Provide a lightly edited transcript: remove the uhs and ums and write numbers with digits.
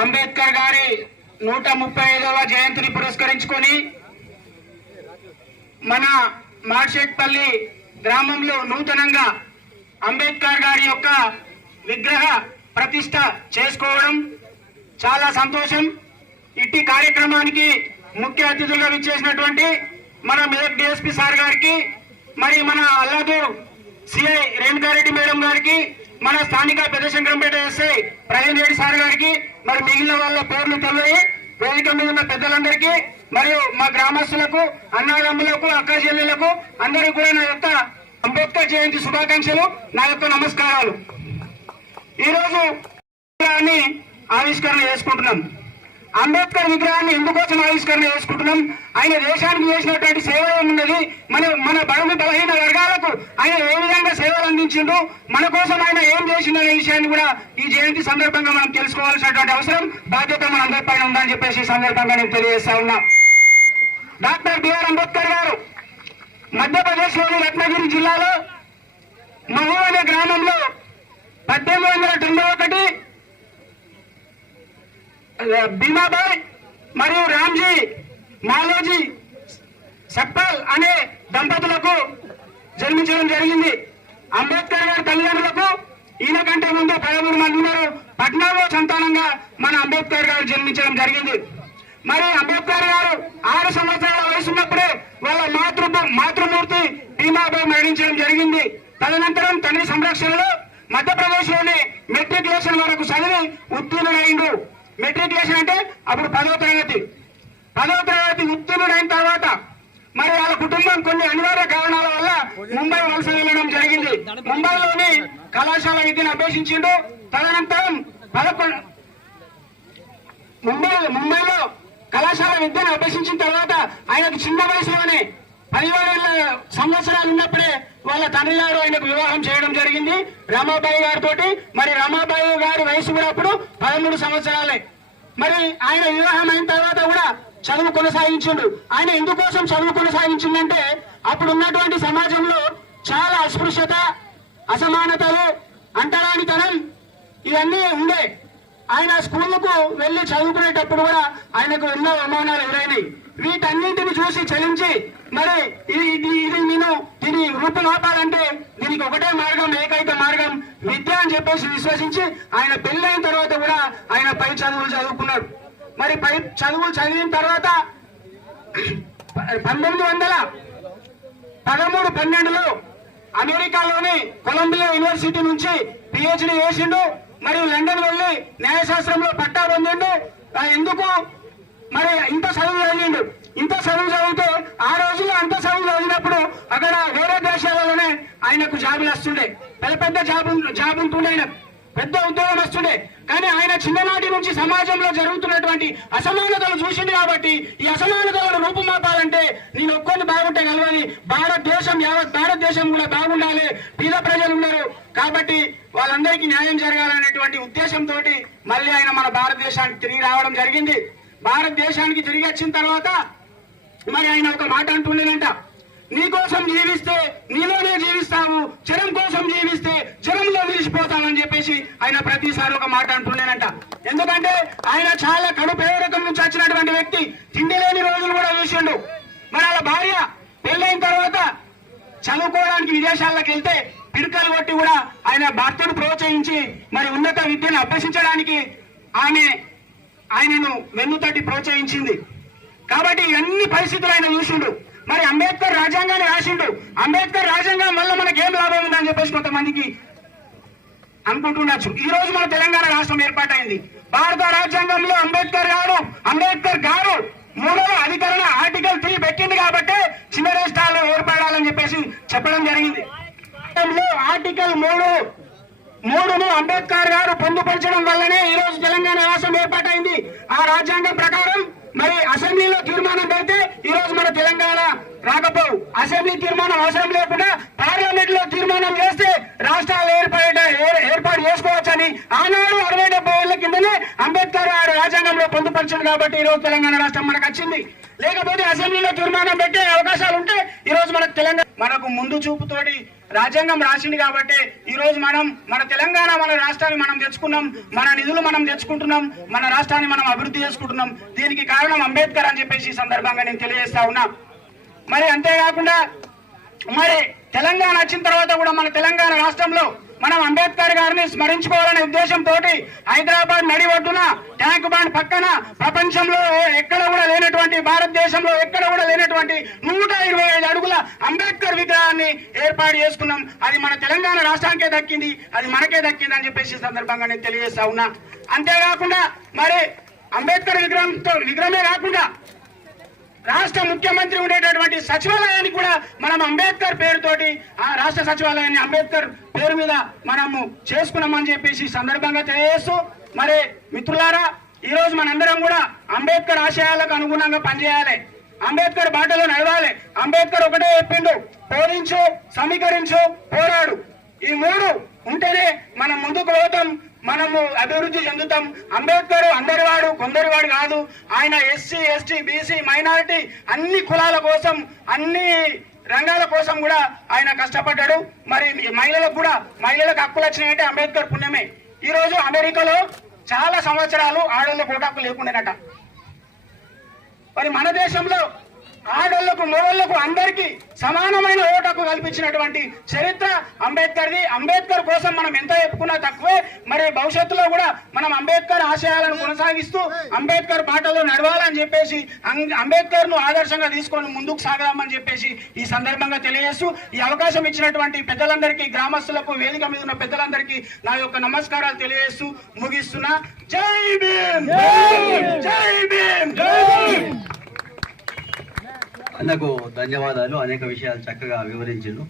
అంబేద్కర్ గారి 135వ జయంతిని పురస్కరించుకొని మన మార్షెట్పల్లి గ్రామంలో నూతనంగా అంబేద్కర్ గారి యొక్క విగ్రహ ప్రతిష్ట చేసుకోవడం చాలా సంతోషం. ఇట్టి కార్యక్రమానికి ముఖ్య అతిథులుగా విచ్చేసినటువంటి మన మెదక్ డిఎస్పీ సార్ గారికి, మరి మన అల్లాదూర్ సిఐ రేణుకారెడ్డి మేడం గారికి, మన స్థానిక పెద్దశంకరంపేట ఎస్ఐ ప్రవీణ్ రెడ్డి సార్ గారికి, మరి మిగిలిన వాళ్ళ పేర్లు తెలియ వేదిక మీద ఉన్న పెద్దలందరికీ, మరియు మా గ్రామస్తులకు, అన్నదమ్ములకు, అక్క చెల్లెలకు అందరికీ కూడా నా యొక్క అంబేద్కర్ జయంతి శుభాకాంక్షలు, నా యొక్క నమస్కారాలు. ఈరోజు విగ్రహాన్ని ఆవిష్కరణ చేసుకుంటున్నాం. అంబేద్కర్ విగ్రహాన్ని ఎందుకోసం ఆవిష్కరణ చేసుకుంటున్నాం? ఆయన దేశానికి చేసినటువంటి సేవ ఏమున్నది, మన బడుగు బలహీన వర్గాలకు ఆయన ఏ విధంగా సేవలు అందించిండు, మన కోసం ఆయన ఏం చేసిందనే విషయాన్ని కూడా ఈ జయంతి సందర్భంగా మనం తెలుసుకోవాల్సినటువంటి అవసరం, బాధ్యత మన అందరిపైన ఉందని చెప్పేసి ఈ సందర్భంగా నేను తెలియజేస్తా ఉన్నా. డాక్టర్ బిఆర్ అంబేద్కర్ గారు మధ్యప్రదేశ్ లోని రత్నగిరి జిల్లాలో మహూ అనే గ్రామంలో 1891 భీమాబాయ్ మరియు రామ్జీ మాలోజీ సక్పాల్ అనే దంపతులకు జన్మించడం జరిగింది. అంబేద్కర్ గారి తల్లిదండ్రులకు ఈయన కంటే ముందు 13 మంది ఉన్నారు. పట్నాలో సంతానంగా మన అంబేద్కర్ గారు జన్మించడం జరిగింది. మరి అంబేద్కర్ గారు 6 సంవత్సరాల వయసు ఉన్నప్పుడే వాళ్ళ మాతృమూర్తి భీమాబాయ్ మరణించడం జరిగింది. తదనంతరం తండ్రి సంరక్షణలో మధ్యప్రదేశ్ లోని మెట్రికులేషన్ వరకు చదివి ఉత్తీర్ణుడైండు. మెట్రికులేషన్ అంటే అప్పుడు 10వ తరగతి ఉత్తీర్ణుడైన తర్వాత మరి వాళ్ళ కుటుంబం కొన్ని అనివార్య కారణాల వల్ల ముంబై వలస వెళ్ళడం జరిగింది. ముంబైలోని కళాశాల విద్యను అభ్యసించిండు. తదనంతరం ముంబైలో కళాశాల విద్యను అభ్యసించిన తర్వాత ఆయనకు చిన్న వయసులోనే 17 సంవత్సరాలు ఉన్నప్పుడే వాళ్ళ తండ్రి గారు ఆయనకు వివాహం చేయడం జరిగింది రమాబాయి గారితో. మరి రమాబాయి గారి వయసు కూడా అప్పుడు 13 సంవత్సరాలే. మరి ఆయన వివాహం అయిన తర్వాత కూడా చదువు కొనసాగించిండు. ఆయన ఎందుకోసం చదువు కొనసాగించిందంటే అప్పుడు ఉన్నటువంటి సమాజంలో చాలా అస్పృశ్యత, అసమానతలు, అంటరానితనం ఇవన్నీ ఉండే. ఆయన స్కూళ్లకు వెళ్లి చదువుకునేటప్పుడు కూడా ఆయనకు ఎన్నో అవమానాలు ఎదురైనాయి. వీటన్నింటిని చూసి చలించి మరి నేను దీని రూపుమాపాలంటే దీనికి ఒకటే మార్గం, ఏకైక మార్గం విద్య అని చెప్పేసి విశ్వసించి ఆయన పెళ్ళైన తర్వాత కూడా ఆయన పై చదువులు చదువుకున్నాడు. మరి పై చదువులు చదివిన తర్వాత 1913-12లో అమెరికాలోని కొలంబియా యూనివర్సిటీ నుంచి పిహెచ్డి చేసిండు. మరియు లండన్ వెళ్లి న్యాయశాస్త్రంలో పట్టా పొందిండు. ఎందుకు మరి ఇంత చదువు చదివిండు? ఇంత చదువు చదివితే ఆ రోజుల్లో అంత చదువు చదివినప్పుడు అక్కడ వేరే దేశాలలోనే ఆయనకు జాబులు వస్తుండే, పెద్ద జాబ్ ఉంటుండే, ఆయన పెద్ద ఉద్యోగం వస్తుండే. కానీ ఆయన చిన్ననాటి నుంచి సమాజంలో జరుగుతున్నటువంటి అసమానతలు చూసింది కాబట్టి ఈ అసమానతలను రూపుమాపాలంటే నేను ఒక్కరిని బాగుంటే కలవాలి, యావత్ భారతదేశం కూడా బాగుండాలి, పేద ప్రజలు ఉన్నారు కాబట్టి వాళ్ళందరికీ న్యాయం జరగాలనేటువంటి ఉద్దేశంతో మళ్ళీ ఆయన మన భారతదేశానికి తిరిగి రావడం జరిగింది. భారతదేశానికి తిరిగి వచ్చిన తర్వాత మరి ఆయన ఒక మాట అంటుండేనంట, నీకోసం జీవిస్తే నీలోనే జీవిస్తావు, జనం కోసం జీవిస్తే జనంలో నిలిచిపోతామని చెప్పేసి ఆయన ప్రతిసారి ఒక మాట అంటుండేనంట. ఎందుకంటే ఆయన చాలా కడు పేదరికం నుంచి వచ్చినటువంటి వ్యక్తి, తిండి లేని రోజులు కూడా చూసిండు. మరి వాళ్ళ భార్య పెళ్ళైన తర్వాత చదువుకోవడానికి విదేశాలకు వెళ్తే పిడకలు కొట్టి కూడా ఆయన భర్తను ప్రోత్సహించి మరి ఉన్నత విద్యను అభ్యసించడానికి ఆయనను వెన్నుతట్టి ప్రోత్సహించింది. కాబట్టి అన్ని పరిస్థితులు ఆయన చూసిండు. మరి అంబేద్కర్ రాజ్యాంగాన్ని రాసిండు. అంబేద్కర్ రాజ్యాంగం వల్ల మనకేం లాభం ఉందని చెప్పేసి కొంతమందికి అనుకుంటుండొచ్చు. ఈ రోజు మన తెలంగాణ రాష్ట్రం ఏర్పాటైంది. భారత రాజ్యాంగంలో అంబేద్కర్ గారు 3వ అధికరణ ఆర్టికల్ 3 పెట్టింది కాబట్టి చిన్న రాష్ట్రాలు ఏర్పడాలని చెప్పేసి చెప్పడం జరిగింది. ఆర్టికల్ 3ను అంబేద్కర్ గారు పొందుపరచడం వల్లనే ఈ రోజు తెలంగాణ రాష్ట్రం ఏర్పాటైంది. ఆ రాజ్యాంగం ప్రకారం మరి అసెంబ్లీలో తీర్మానం పెడితే ఈ రోజు మన తెలంగాణ రాకపోవు. అసెంబ్లీ తీర్మానం అవసరం లేకుండా పార్లమెంట్ లో తీర్మానం చేస్తే రాష్ట్రాలు ఏర్పాటు చేసుకోవచ్చని ఆనాడు 60-70 ఏళ్ల కిందనే అంబేద్కర్ గారు రాజ్యాంగంలో పొందుపరిచింది కాబట్టి ఈ రోజు తెలంగాణ రాష్ట్రం మనకు వచ్చింది. లేకపోతే అసెంబ్లీలో తీర్మానం పెట్టే అవకాశాలు ఉంటే ఈ రోజు మనకు ముందు చూపుతోటి రాజ్యాంగం రాసింది కాబట్టి ఈ రోజు మనం మన తెలంగాణ మన రాష్ట్రాన్ని మనం తెచ్చుకున్నాం, మన నిధులు మనం తెచ్చుకుంటున్నాం, మన రాష్ట్రాన్ని మనం అభివృద్ధి చేసుకుంటున్నాం. దీనికి కారణం అంబేద్కర్ అని చెప్పేసి ఈ సందర్భంగా నేను తెలియజేస్తా ఉన్నా. మరి అంతేకాకుండా మరి తెలంగాణ వచ్చిన తర్వాత కూడా మన తెలంగాణ రాష్ట్రంలో మనం అంబేద్కర్ గారిని స్మరించుకోవాలనే ఉద్దేశంతో హైదరాబాద్ నడి ఒడ్డున ట్యాంక్ బండ్ పక్కన ప్రపంచంలో ఎక్కడ కూడా లేనటువంటి, భారతదేశంలో ఎక్కడ కూడా లేనటువంటి 125 అడుగుల అంబేద్కర్ విగ్రహాన్ని ఏర్పాటు చేసుకున్నాం. అది మన తెలంగాణ రాష్ట్రానికే దక్కింది, అది మనకే దక్కింది అని చెప్పేసి సందర్భంగా నేను తెలియజేస్తా ఉన్నా. అంతేకాకుండా మరి అంబేద్కర్ విగ్రహమే కాకుండా రాష్ట్ర ముఖ్యమంత్రి ఉండేటటువంటి సచివాలయాన్ని కూడా మనం అంబేద్కర్ పేరుతోటి ఆ రాష్ట్ర సచివాలయాన్ని అంబేద్కర్ పేరు మీద మనము చేసుకున్నామని చెప్పేసి సందర్భంగా తెలియజేస్తూ, మరి మిత్రులారా ఈ రోజు మనందరం కూడా అంబేద్కర్ ఆశయాలకు అనుగుణంగా పనిచేయాలి, అంబేద్కర్ బాటలో నడవాలి. అంబేద్కర్ ఒకటే చెప్పిండు, బోధించు, సమీకరించు, పోరాడు. ఈ 3 ఉంటేనే మనం ముందుకు పోతాం, మనము అభివృద్ధి చెందుతాం. అంబేద్కర్ అందరివాడు కొందరివాడు కాదు. ఆయన ఎస్సీ, ఎస్టీ, బీసీ, మైనారిటీ అన్ని కులాల కోసం, అన్ని రంగాల కోసం కూడా ఆయన కష్టపడ్డాడు. మరి మహిళలకు హక్కులు వచ్చినాయంటే అంబేద్కర్ పుణ్యమే. ఈ రోజు అమెరికాలో చాలా సంవత్సరాలు ఆడోళ్ళకు ఓటు హక్కు లేకుండానట. మరి మన దేశంలో ఆడోళ్లకు మగోళ్లకు అందరికీ సమానమైన ఓటు హక్కు కల్పించినటువంటి చరిత్ర అంబేద్కర్ది. అంబేద్కర్ కోసం మనం ఎంత చెప్పుకున్నా తక్కువే. మరి భవిష్యత్తులో కూడా మనం అంబేద్కర్ ఆశయాలను కొనసాగిస్తూ అంబేద్కర్ బాటలో నడవాలని చెప్పేసి, అంబేద్కర్ ను ఆదర్శంగా తీసుకొని ముందుకు సాగదామని చెప్పేసి ఈ సందర్భంగా తెలియజేస్తూ, ఈ అవకాశం ఇచ్చినటువంటి పెద్దలందరికీ, గ్రామస్తులకు, వేదిక మీద ఉన్న పెద్దలందరికీ నా యొక్క నమస్కారాలు తెలియజేస్తూ ముగిస్తున్నా. జై భీమ్, జై భీమ్, జై భీమ్. అన్నకు ధన్యవాదాలు. అనేక విషయాలు చక్కగా వివరించిండు.